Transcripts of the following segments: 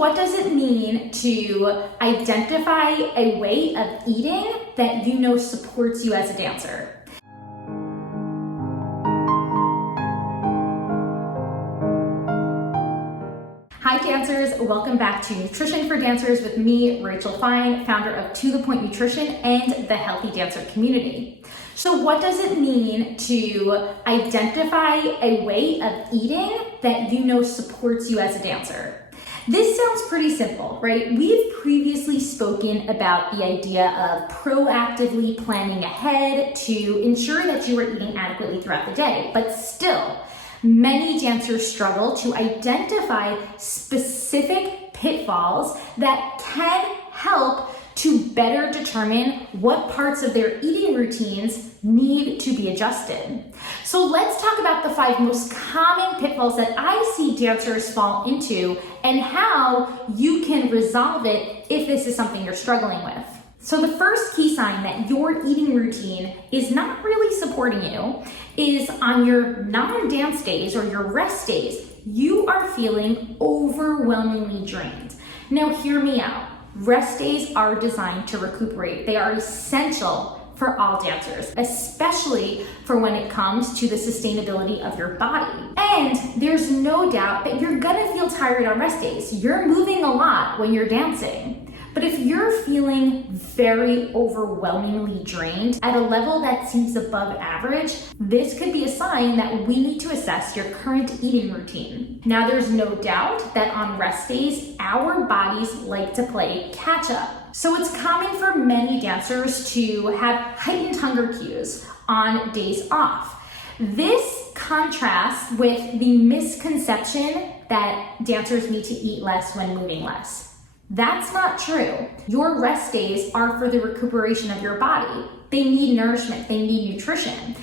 what does it mean to identify a way of eating that you know supports you as a dancer? Hi dancers, welcome back to Nutrition for Dancers with me, Rachel Fine, founder of To The Point Nutrition and the Healthy Dancer community. So what does it mean to identify a way of eating that you know supports you as a dancer? This sounds pretty simple, right? We've previously spoken about the idea of proactively planning ahead to ensure that you are eating adequately throughout the day, but still, many dancers struggle to identify specific pitfalls that can help to better determine what parts of their eating routines need to be adjusted. So let's talk about the 5 most common pitfalls that I see dancers fall into and how you can resolve it if this is something you're struggling with. So the first key sign that your eating routine is not really supporting you is on your non-dance days or your rest days, you are feeling overwhelmingly drained. Now hear me out. Rest days are designed to recuperate. They are essential for all dancers, especially for when it comes to the sustainability of your body. And there's no doubt that you're gonna feel tired on rest days. You're moving a lot when you're dancing. But if you're feeling very overwhelmingly drained at a level that seems above average, this could be a sign that we need to assess your current eating routine. Now, there's no doubt that on rest days, our bodies like to play catch up. So it's common for many dancers to have heightened hunger cues on days off. This contrasts with the misconception that dancers need to eat less when moving less. That's not true. Your rest days are for the recuperation of your body. They need nourishment, they need nutrition.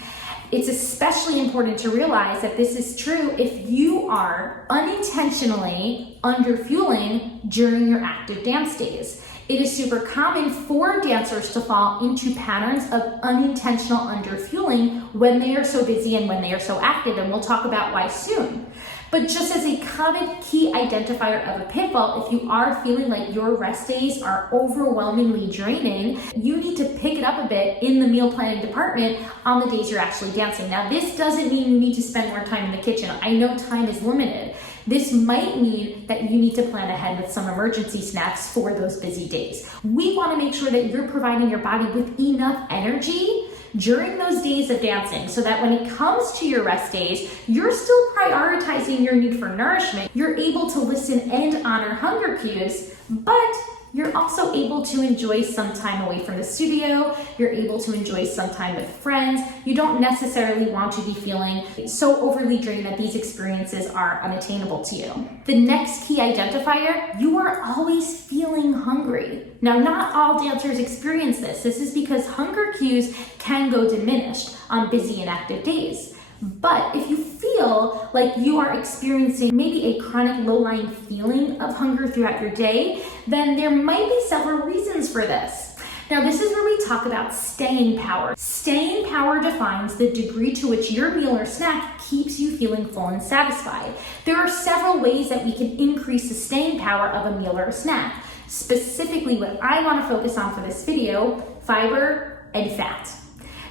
It's especially important to realize that this is true if you are unintentionally underfueling during your active dance days. It is super common for dancers to fall into patterns of unintentional underfueling when they are so busy and when they are so active, and we'll talk about why soon. But just as a common key identifier of a pitfall, if you are feeling like your rest days are overwhelmingly draining, you need to pick it up a bit in the meal planning department on the days you're actually dancing. Now, this doesn't mean you need to spend more time in the kitchen. I know time is limited. This might mean that you need to plan ahead with some emergency snacks for those busy days. We want to make sure that you're providing your body with enough energy during those days of dancing so that when it comes to your rest days, you're still prioritizing your need for nourishment. You're able to listen and honor hunger cues, but you're also able to enjoy some time away from the studio. You're able to enjoy some time with friends. You don't necessarily want to be feeling so overly drained that these experiences are unattainable to you. The next key identifier, you are always feeling hungry. Now, not all dancers experience this. This is because hunger cues can go diminished on busy and active days. But if you feel like you are experiencing maybe a chronic low-lying feeling of hunger throughout your day, then there might be several reasons for this. Now, this is where we talk about staying power. Staying power defines the degree to which your meal or snack keeps you feeling full and satisfied. There are several ways that we can increase the staying power of a meal or a snack. Specifically, what I want to focus on for this video, fiber and fat.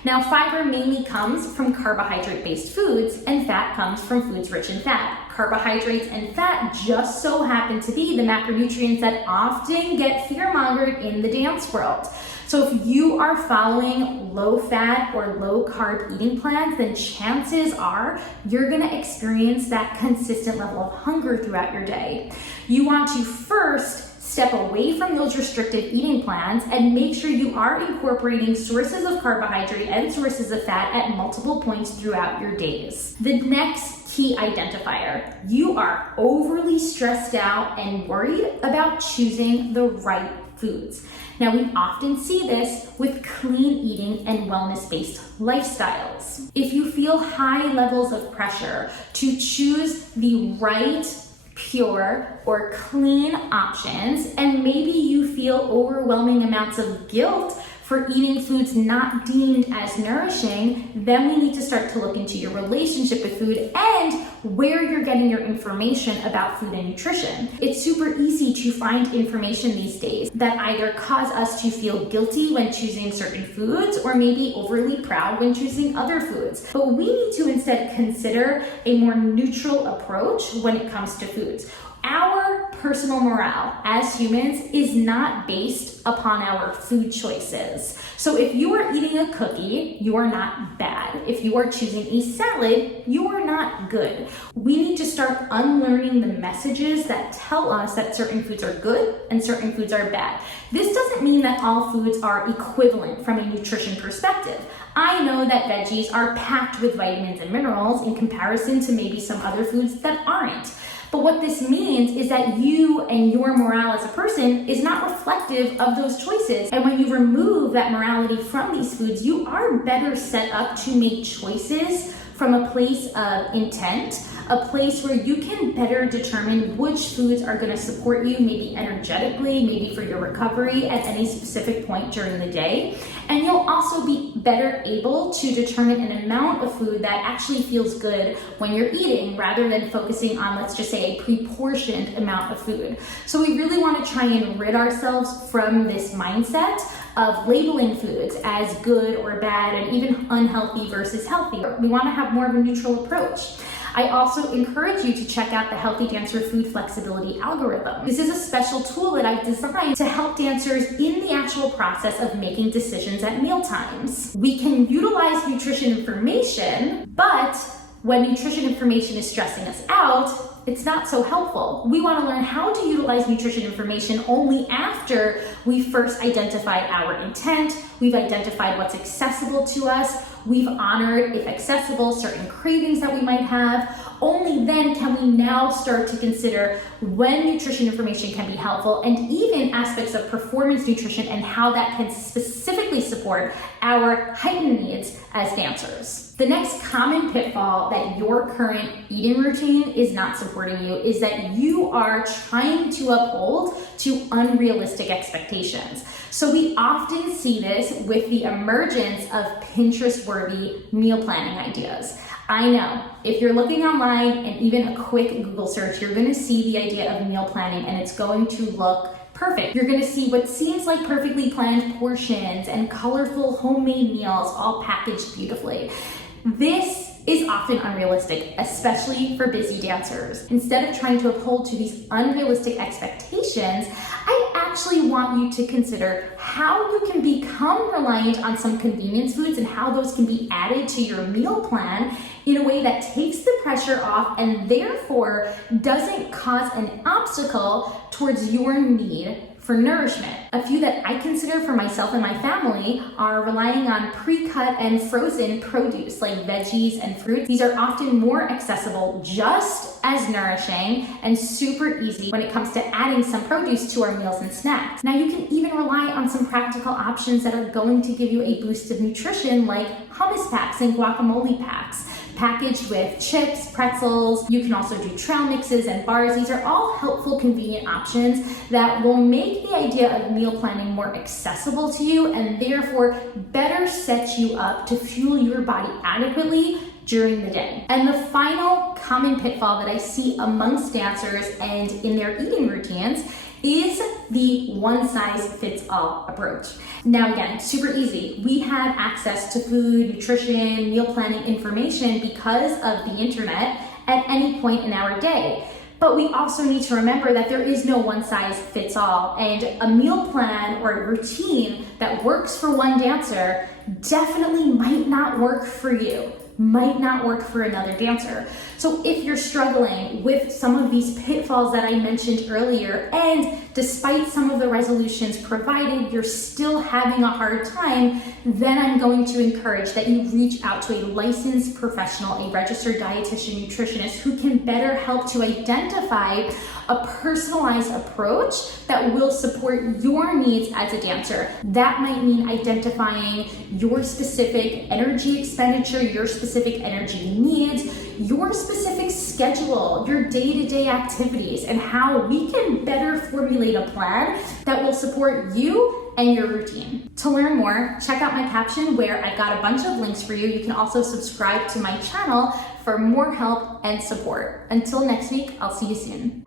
Now, fiber mainly comes from carbohydrate-based foods, and fat comes from foods rich in fat. Carbohydrates and fat just so happen to be the macronutrients that often get fear-mongered in the dance world. So if you are following low-fat or low-carb eating plans, then chances are you're gonna experience that consistent level of hunger throughout your day. You want to first step away from those restrictive eating plans and make sure you are incorporating sources of carbohydrate and sources of fat at multiple points throughout your days. The next key identifier, you are overly stressed out and worried about choosing the right foods. Now, we often see this with clean eating and wellness-based lifestyles. If you feel high levels of pressure to choose the right pure or clean options, and maybe you feel overwhelming amounts of guilt for eating foods not deemed as nourishing, then we need to start to look into your relationship with food and where you're getting your information about food and nutrition. It's super easy to find information these days that either cause us to feel guilty when choosing certain foods or maybe overly proud when choosing other foods. But we need to instead consider a more neutral approach when it comes to foods. Our personal morale as humans is not based upon our food choices. So if you are eating a cookie, you are not bad. If you are choosing a salad, you are not good. We need to start unlearning the messages that tell us that certain foods are good and certain foods are bad. This doesn't mean that all foods are equivalent from a nutrition perspective. I know that veggies are packed with vitamins and minerals in comparison to maybe some other foods that aren't. But what this means is that you and your morale as a person is not reflective of those choices. And when you remove that morality from these foods, you are better set up to make choices from a place of intent, a place where you can better determine which foods are going to support you, maybe energetically, maybe for your recovery at any specific point during the day. And you'll also be better able to determine an amount of food that actually feels good when you're eating, rather than focusing on, let's just say, a pre-portioned amount of food. So we really want to try and rid ourselves from this mindset of labeling foods as good or bad and even unhealthy versus healthy. We want to have more of a neutral approach. I also encourage you to check out the Healthy Dancer Food Flexibility Algorithm. This is a special tool that I've designed to help dancers in the actual process of making decisions at meal times. We can utilize nutrition information, but when nutrition information is stressing us out, it's not so helpful. We want to learn how to utilize nutrition information only after we first identified our intent, we've identified what's accessible to us, we've honored, if accessible, certain cravings that we might have. Only then can we now start to consider when nutrition information can be helpful, and even aspects of performance nutrition and how that can specifically support our heightened needs as dancers. The next common pitfall that your current eating routine is not supporting you is that you are trying to uphold to unrealistic expectations. So we often see this with the emergence of Pinterest-worthy meal planning ideas. I know, if you're looking online and even a quick Google search, you're gonna see the idea of meal planning and it's going to look perfect. You're gonna see what seems like perfectly planned portions and colorful homemade meals all packaged beautifully. This is often unrealistic, especially for busy dancers. Instead of trying to uphold to these unrealistic expectations, I actually want you to consider how you can become reliant on some convenience foods and how those can be added to your meal plan in a way that takes the pressure off and therefore doesn't cause an obstacle towards your need for nourishment. A few that I consider for myself and my family are relying on pre-cut and frozen produce like veggies and fruits. These are often more accessible, just as nourishing, and super easy when it comes to adding some produce to our meals and snacks. Now you can even rely on some practical options that are going to give you a boost of nutrition like hummus packs and guacamole packs, packaged with chips, pretzels. You can also do trail mixes and bars. These are all helpful, convenient options that will make the idea of meal planning more accessible to you and therefore better set you up to fuel your body adequately during the day. And the final common pitfall that I see amongst dancers and in their eating routines is the one-size-fits-all approach. Now again, super easy. We have access to food, nutrition, meal planning information because of the internet at any point in our day. But we also need to remember that there is no one-size-fits-all, and a meal plan or a routine that works for one dancer definitely might not work for you, might not work for another dancer. So if you're struggling with some of these pitfalls that I mentioned earlier, and despite some of the resolutions provided, you're still having a hard time, then I'm going to encourage that you reach out to a licensed professional, a registered dietitian nutritionist who can better help to identify a personalized approach that will support your needs as a dancer. That might mean identifying your specific energy expenditure, your specific energy needs, your specific schedule, your day-to-day activities, and how we can better formulate a plan that will support you and your routine. To learn more, check out my caption where I've got a bunch of links for you. You can also subscribe to my channel for more help and support. Until next week, I'll see you soon.